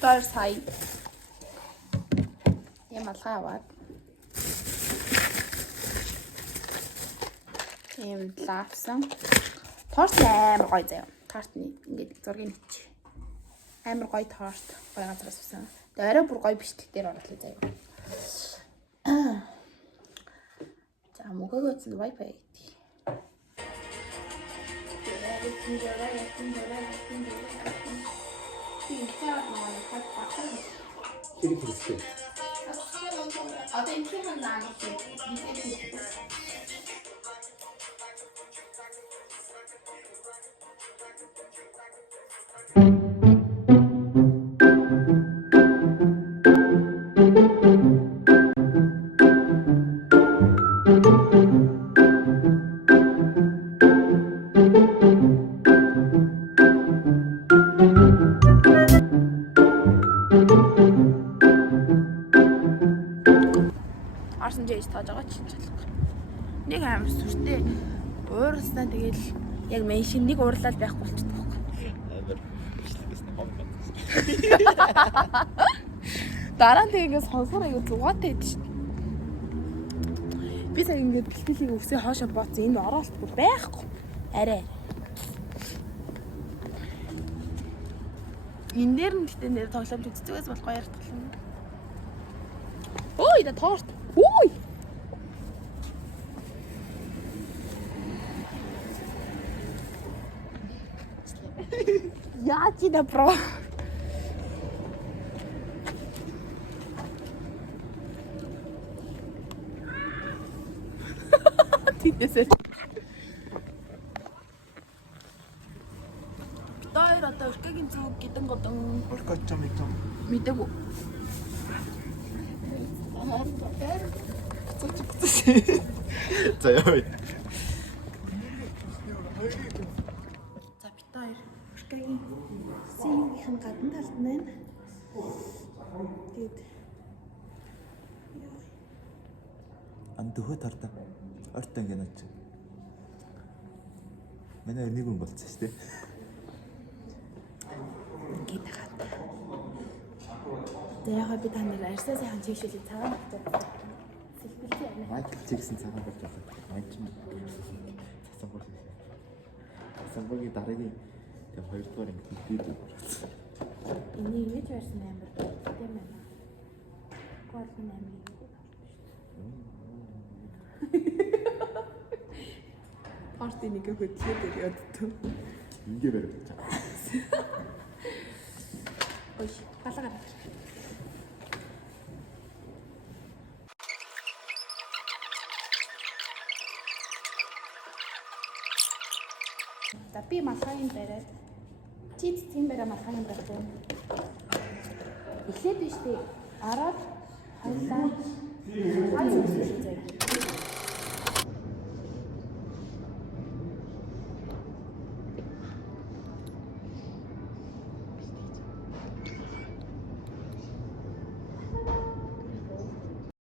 Таар сая. Юм алгаа аваад. Ийм лавсан. Торт амар гоё заяа. Тортны ингээд зургийг нэтчих. Амар гоё торт. Гоё газраас авсан. Тэгээ арай бүр гоё бичлэг дээр оруулах заяа. За мөгөөгөөс нь Wi-Fi гэдэг. Арсан жийс тааж байгаа чинь чалга. Нэг амар сүртэй ууралснаа тэгэл яг мен шиг нэг уурлал байхгүй болчихсон байхгүй. Амар бичлэгээс нь хом байна. Дараа нь тэгээс сонсоор аяга зугаатай байдаг шүү дээ. Би сая ингээд бэлтгэлийг өсөө хоошо бооцсон энэ ороолтгүй байхгүй. Арай. Энэ дээр нь гэхдээ нэр тоглоомж үзчихээс болох баяр тоглоом. Ой, да торт. Ой. Яати да про. Тиймээс. Таар одоо өркөгийн зүг гэдэг годон Оркоч юм юм. мэдээгүй. За яа. За бит хоёр өркөгийн сингийн гадна талд нь байна. Тэгэд Ам дөхөө тартаа. Ортой ингэ наач. Манай нэг хүн болцсон шүү дээ. ингээд хаад. Тэгээ би таныг арьсаа сайхан чигшүүлээ цагаан болчихсон. Сэлбэлтэй байна. Майкл Джексон цагаан болж байгаа. Майкл Цасан бол. Цасангийн дараагийн тэг хоёрдугаар ингэ дээд болсон. Энийг ингэж барьсан амар тийм байна. Гол нь амар. Парти нэг хөдлөөд ирэад төв. Ингээ барих гэж. Ой, халаагаар. За би малхагийн бариад чи цэцгийн бариа малхагийн барьсан. Эхлээд биш тий. Ороод хайлаа. Хайлаа.